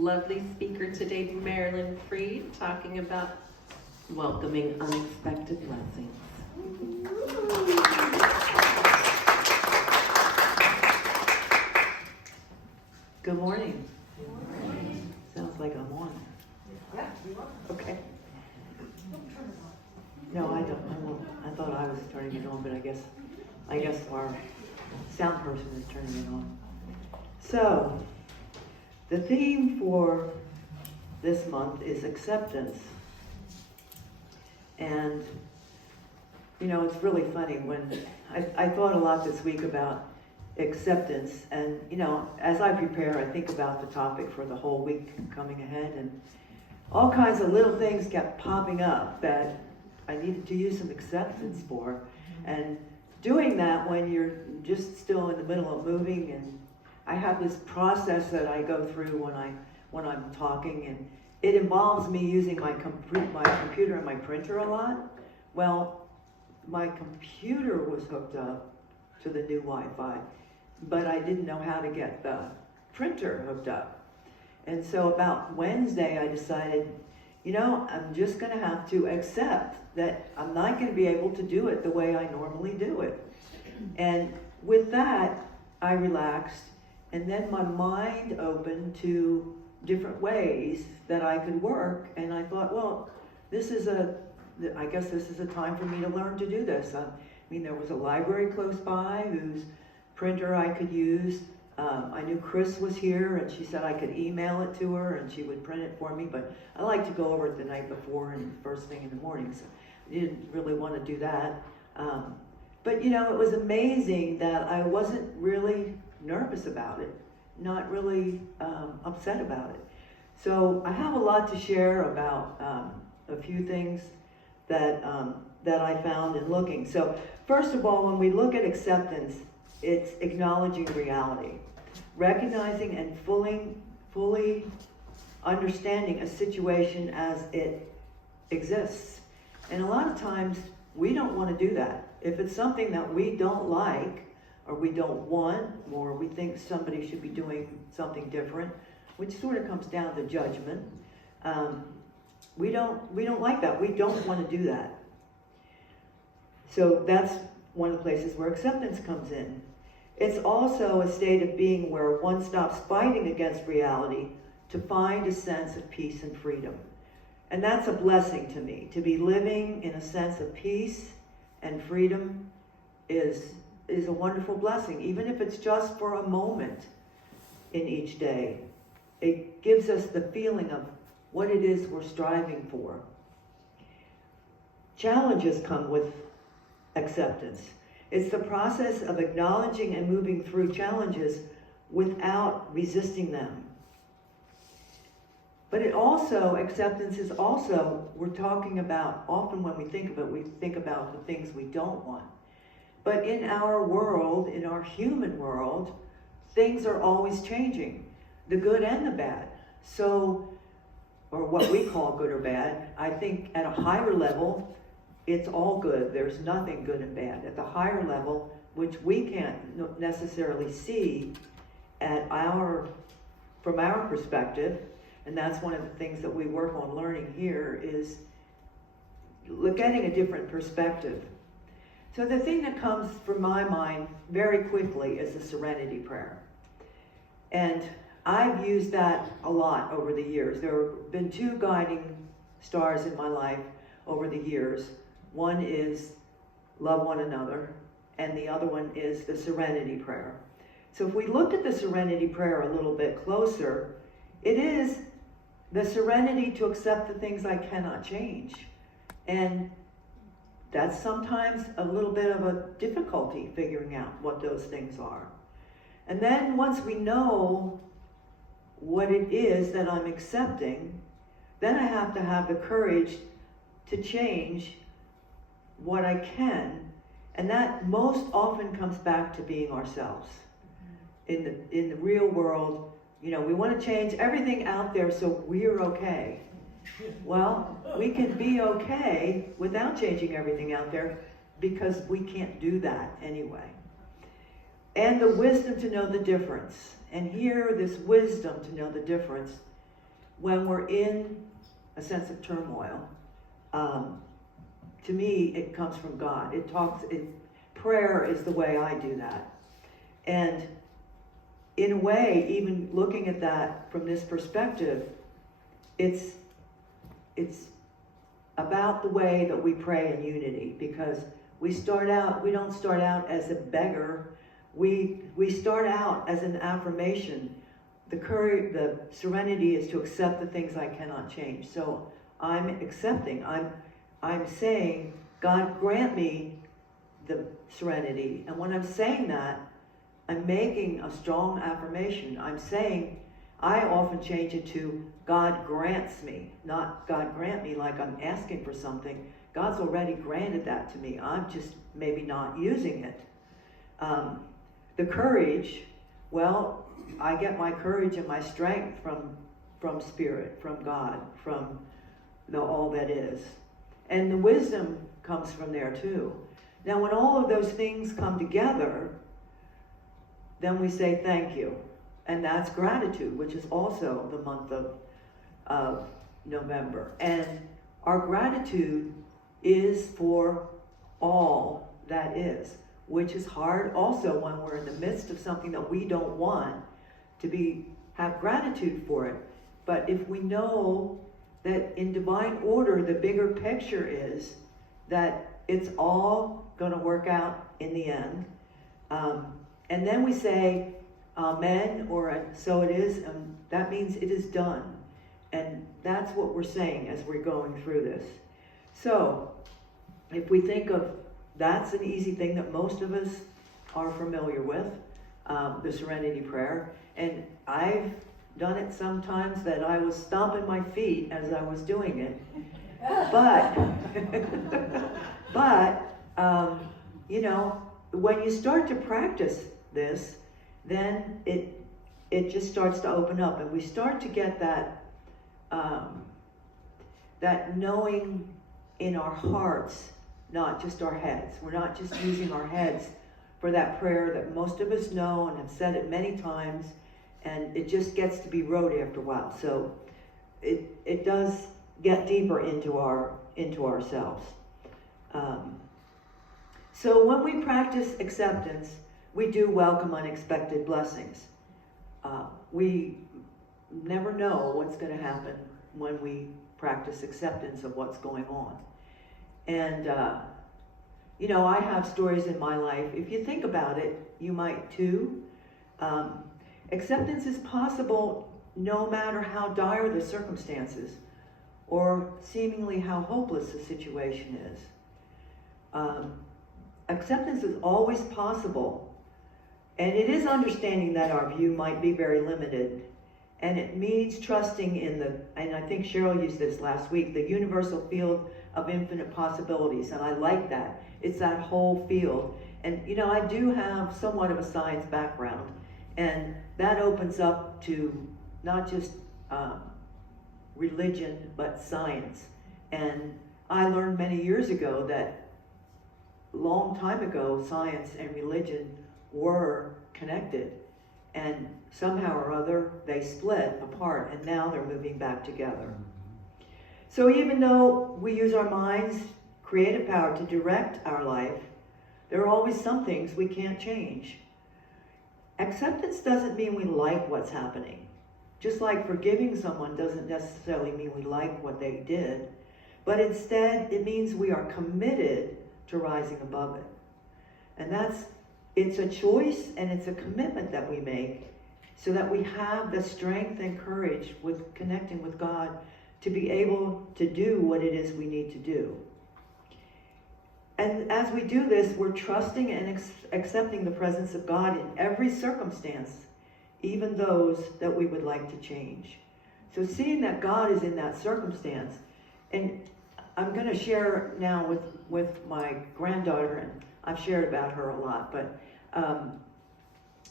lovely speaker today, Marilyn Freed, talking about welcoming unexpected blessings. Good morning. Good morning. Sounds like I'm on. Yeah, you are. Okay. No, I don't. I won't. I thought I was turning it on, but I guess our sound person is turning it on. So, the theme for this month is acceptance. And, you know, it's really funny when I thought a lot this week about acceptance. And, you know, as I prepare, I think about the topic for the whole week coming ahead. And all kinds of little things kept popping up that I needed to use some acceptance for. And doing that when you're just still in the middle of moving, and I have this process that I go through when I'm talking, and it involves me using my computer and my printer a lot. Well, my computer was hooked up to the new Wi-Fi, but I didn't know how to get the printer hooked up. And so about Wednesday, I decided, you know, I'm just going to have to accept that I'm not going to be able to do it the way I normally do it. And with that, I relaxed, and then my mind opened to different ways that I could work. And I thought, well, I guess this is a time for me to learn to do this. I mean, there was a library close by whose printer I could use. I knew Chris was here, and she said I could email it to her and she would print it for me, but I like to go over it the night before and first thing in the morning, so I didn't really want to do that. But you know, it was amazing that I wasn't really nervous about it, not really upset about it. So I have a lot to share about a few things that I found in looking. So first of all, when we look at acceptance, it's acknowledging reality, recognizing and fully understanding a situation as it exists. And a lot of times we don't want to do that. If it's something that we don't like, or we don't want, or we think somebody should be doing something different, which sort of comes down to judgment, we don't like that. We don't want to do that. So that's one of the places where acceptance comes in. It's also a state of being where one stops fighting against reality to find a sense of peace and freedom. And that's a blessing to me. To be living in a sense of peace and freedom is a wonderful blessing, even if it's just for a moment in each day. It gives us the feeling of what it is we're striving for. Challenges come with acceptance. It's the process of acknowledging and moving through challenges without resisting them. But acceptance is also, we're talking about, often when we think of it, we think about the things we don't want. But in our world, in our human world, things are always changing, the good and the bad. So, or what we call good or bad, I think at a higher level, it's all good. There's nothing good and bad. At the higher level, which we can't necessarily see from our perspective, and that's one of the things that we work on learning here, is getting a different perspective. So the thing that comes from my mind very quickly is the serenity prayer. And I've used that a lot over the years. There have been two guiding stars in my life over the years. One is love one another, and the other one is the serenity prayer. So if we look at the serenity prayer a little bit closer, it is the serenity to accept the things I cannot change. And that's sometimes a little bit of a difficulty figuring out what those things are. And then once we know what it is that I'm accepting, then I have to have the courage to change what I can, and that most often comes back to being ourselves. In the real world, you know, we want to change everything out there so we're okay. Well, we can be okay without changing everything out there because we can't do that anyway. And the wisdom to know the difference. And here, this wisdom to know the difference when we're in a sense of turmoil, to me, it comes from God. Prayer is the way I do that. And in a way, even looking at that from this perspective, it's about the way that we pray in unity, because we don't start out as a beggar. We start out as an affirmation. The courage, the serenity is to accept the things I cannot change. So I'm accepting. I'm saying, God, grant me the serenity. And when I'm saying that, I'm making a strong affirmation. I'm saying, I often change it to God grants me, not God grant me like I'm asking for something. God's already granted that to me. I'm just maybe not using it. The courage, well, I get my courage and my strength from Spirit, from God, from all that is. And the wisdom comes from there too. Now, when all of those things come together, then we say thank you. And that's gratitude, which is also the month of November. And our gratitude is for all that is, which is hard also when we're in the midst of something that we don't want to have gratitude for it. But if we know that in divine order, the bigger picture is that it's all going to work out in the end. And then we say, Amen, or so it is, and that means it is done. And that's what we're saying as we're going through this. So, if we think of, that's an easy thing that most of us are familiar with, the Serenity Prayer. And I've done it sometimes that I was stomping my feet as I was doing it. But, when you start to practice this, then it just starts to open up, and we start to get that knowing in our hearts, not just our heads. We're not just using our heads for that prayer that most of us know and have said it many times, and it just gets to be rote after a while. So it does get deeper into ourselves. So when we practice acceptance, we do welcome unexpected blessings. We never know what's going to happen when we practice acceptance of what's going on. And, I have stories in my life. If you think about it, you might too. Acceptance is possible no matter how dire the circumstances or seemingly how hopeless the situation is. Acceptance is always possible, and it is understanding that our view might be very limited, and it means trusting in and I think Cheryl used this last week, the universal field of infinite possibilities, and I like that. It's that whole field. And I do have somewhat of a science background, and that opens up to not just religion, but science. And I learned many years ago that long time ago, science and religion were connected, and somehow or other they split apart, and now they're moving back together. So even though we use our mind's creative power to direct our life, there are always some things we can't change. Acceptance doesn't mean we like what's happening. Just like forgiving someone doesn't necessarily mean we like what they did, but instead it means we are committed to rising above it. And it's a choice, and it's a commitment that we make so that we have the strength and courage with connecting with God to be able to do what it is we need to do. And as we do this, we're trusting and accepting the presence of God in every circumstance, even those that we would like to change. So seeing that God is in that circumstance, and I'm going to share now with my granddaughter, and I've shared about her a lot, but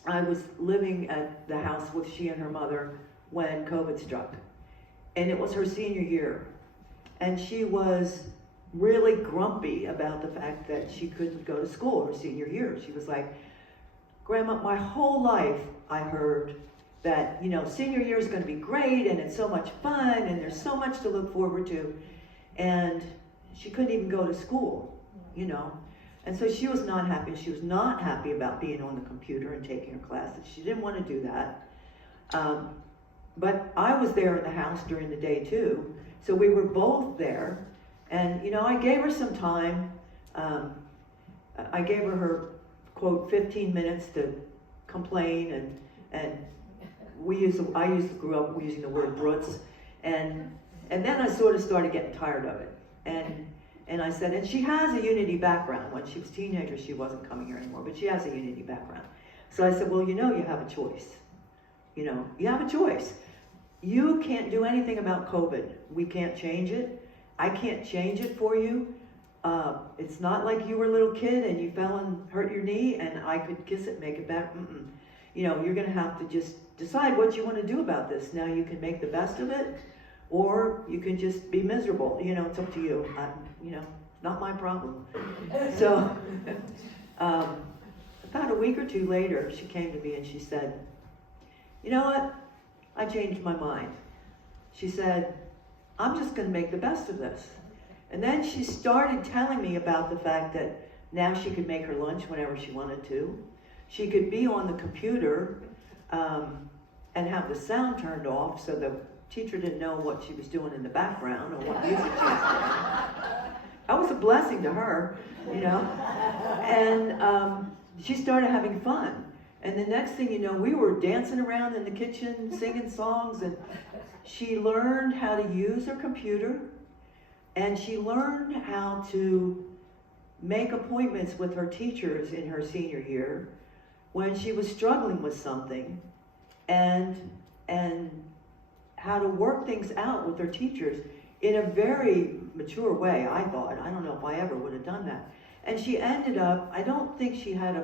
I was living at the house with she and her mother when COVID struck. And it was her senior year. And she was really grumpy about the fact that she couldn't go to school her senior year. She was like, Grandma, my whole life I heard that, senior year is going to be great and it's so much fun and there's so much to look forward to. And she couldn't even go to school, And so she was not happy. She was not happy about being on the computer and taking her classes. She didn't want to do that. But I was there in the house during the day too. So we were both there. And, I gave her some time. I gave her, quote, 15 minutes to complain. And I grew up using the word brutes. And then I sort of started getting tired of it. And I said, and she has a Unity background. When she was a teenager, she wasn't coming here anymore, but she has a Unity background. So I said, well, you have a choice. You have a choice. You can't do anything about COVID. We can't change it. I can't change it for you. It's not like you were a little kid and you fell and hurt your knee and I could kiss it, make it back. You're going to have to just decide what you want to do about this. Now you can make the best of it, or you can just be miserable. It's up to you. Not my problem. So about a week or two later, she came to me and she said, you know what? I changed my mind. She said, I'm just going to make the best of this. And then she started telling me about the fact that now she could make her lunch whenever she wanted to. She could be on the computer and have the sound turned off so the teacher didn't know what she was doing in the background or what music she was playing. That was a blessing to her, And she started having fun. And the next thing you know, we were dancing around in the kitchen, singing songs, and she learned how to use her computer, and she learned how to make appointments with her teachers in her senior year when she was struggling with something, and how to work things out with her teachers in a very mature way, I thought. I don't know if I ever would have done that. And she ended up, I don't think she had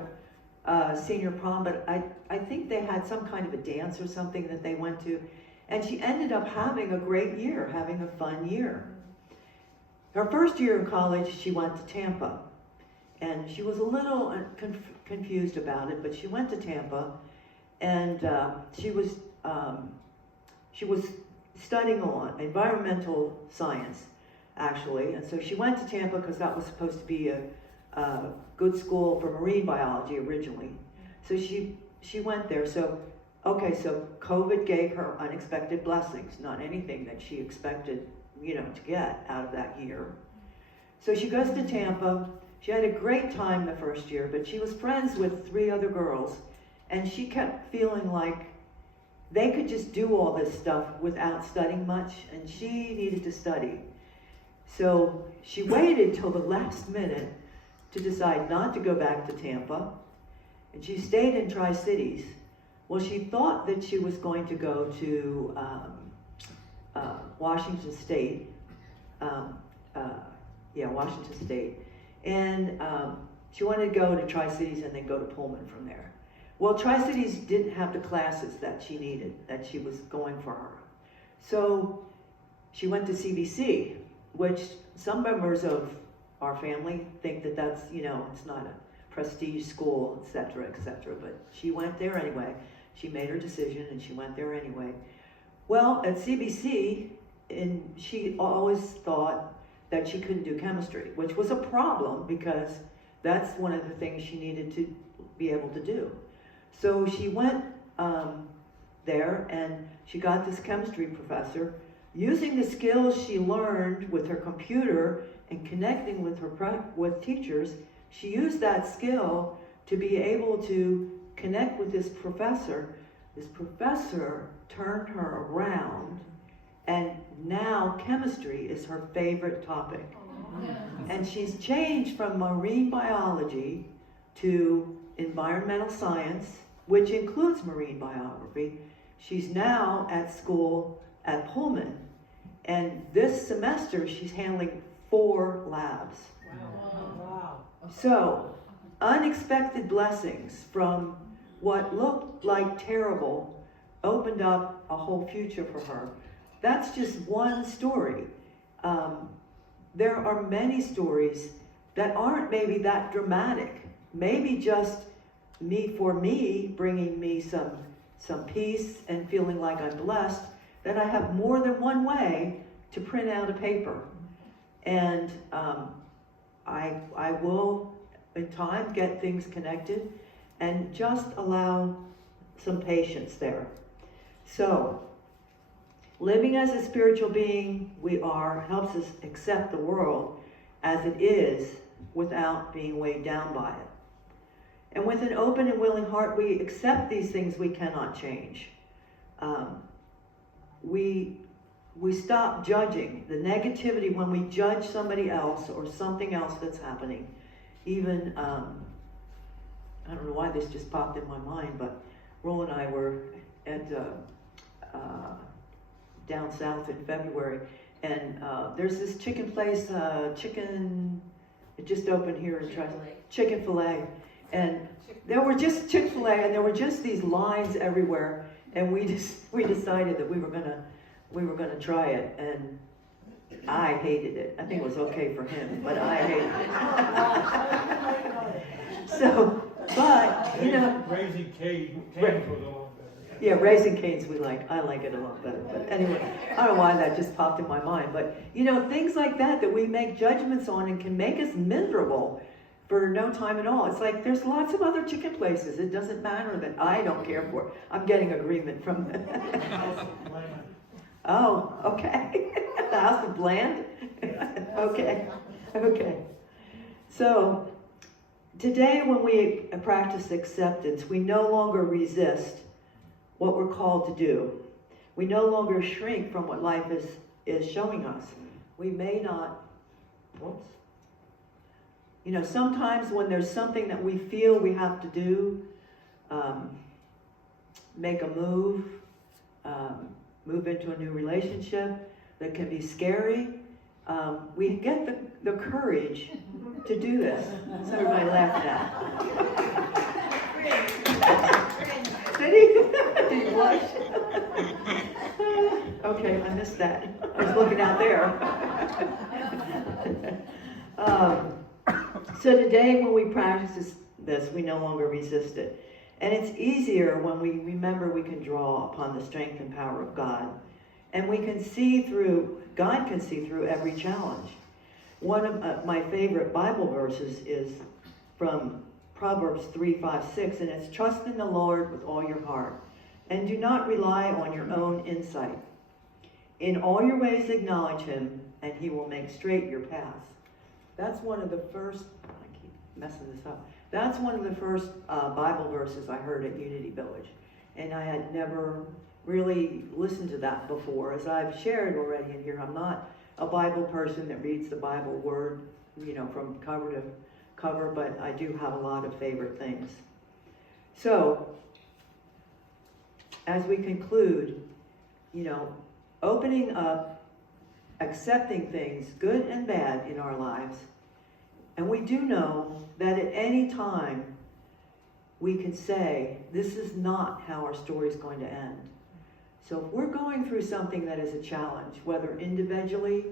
a senior prom, but I think they had some kind of a dance or something that they went to. And she ended up having a great year, having a fun year. Her first year in college, she went to Tampa. And she was a little confused about it, but she went to Tampa, and she was studying on environmental science, actually. And so she went to Tampa because that was supposed to be a good school for marine biology originally. So she went there. So COVID gave her unexpected blessings, not anything that she expected, to get out of that year. So she goes to Tampa. She had a great time the first year, but she was friends with 3 other girls, and she kept feeling like they could just do all this stuff without studying much, and she needed to study. So she waited till the last minute to decide not to go back to Tampa, and she stayed in Tri-Cities. Well, she thought that she was going to go to Washington State, Washington State, and she wanted to go to Tri-Cities and then go to Pullman from there. Well, Tri-Cities didn't have the classes that she needed, that she was going for her. So she went to CBC, which some members of our family think that that's, it's not a prestige school, et cetera, but she went there anyway. She made her decision and she went there anyway. Well, at CBC, she always thought that she couldn't do chemistry, which was a problem because that's one of the things she needed to be able to do. So she went there and she got this chemistry professor. Using the skills she learned with her computer and connecting with teachers, she used that skill to be able to connect with this professor. This professor turned her around, and now chemistry is her favorite topic. And she's changed from marine biology to environmental science, which includes marine biology. She's now at school at Pullman, and this semester she's handling 4 labs. Wow. So, unexpected blessings from what looked like terrible opened up a whole future for her. That's just one story. There are many stories that aren't maybe that dramatic. Maybe just me bringing me some some peace and feeling like I'm blessed, that I have more than one way to print out a paper. And I will, in time, get things connected and just allow some patience there. So, living as a spiritual being we are helps us accept the world as it is without being weighed down by it. And with an open and willing heart, we accept these things we cannot change. We stop judging the negativity when we judge somebody else or something else that's happening. Even, I don't know why this just popped in my mind, but Roll and I were at down south in February, and there's this chicken place, it just opened here in Chick-fil-A. And there were just Chick-fil-A, and there were just these lines everywhere, and we decided that we were gonna try it, and I hated it. I think it was okay for him, but I hated it. So, but you know, Raising Cane's was a lot better. yeah, Raising Cane's I like it a lot better. But anyway, I don't know why that just popped in my mind. But you know, things like that we make judgments on and can make us miserable for no time at all. It's like there's lots of other chicken places. It doesn't matter that I don't care for. I'm getting agreement from them. Oh, okay. The House of Bland? Okay. So, today when we practice acceptance, we no longer resist what we're called to do. We no longer shrink from what life is showing us. We may not, you know, sometimes when there's something that we feel we have to do, make a move, move into a new relationship that can be scary, we get the courage to do this. So everybody laughed at. Did he? Did he blush? Okay, I missed that. I was looking out there. So today when we practice this, we no longer resist it. And it's easier when we remember we can draw upon the strength and power of God. And we can see through, God can see through every challenge. One of my favorite Bible verses is from Proverbs 3:5-6, and it's trust in the Lord with all your heart, and do not rely on your own insight. In all your ways acknowledge him, and he will make straight your paths. That's one of the first, I keep messing this up. That's one of the first Bible verses I heard at Unity Village. And I had never really listened to that before. As I've shared already in here, I'm not a Bible person that reads the Bible word, you know, from cover to cover, but I do have a lot of favorite things. So, as we conclude, you know, opening up, accepting things, good and bad in our lives, and we do know that at any time we can say, this is not how our story is going to end. So if we're going through something that is a challenge, whether individually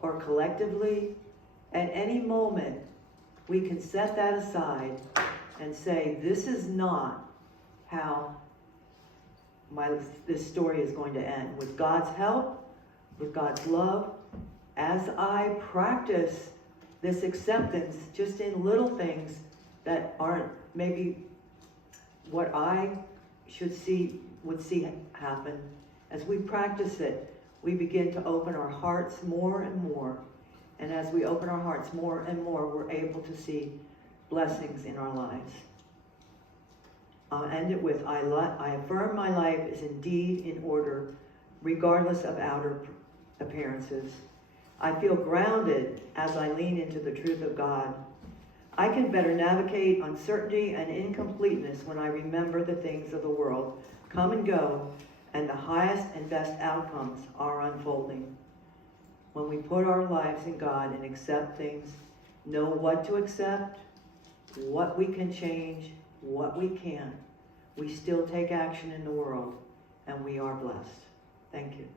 or collectively, at any moment we can set that aside and say, this is not how this story is going to end. With God's help, with God's love, as I practice this acceptance just in little things that aren't maybe what I would see happen, as we practice it, we begin to open our hearts more and more. And as we open our hearts more and more, we're able to see blessings in our lives. I'll end it with, I affirm my life is indeed in order, regardless of outer appearances. I feel grounded as I lean into the truth of God. I can better navigate uncertainty and incompleteness when I remember the things of the world come and go, and the highest and best outcomes are unfolding. When we put our lives in God and accept things, know what to accept, what we can change, what we can't, we still take action in the world, and we are blessed. Thank you.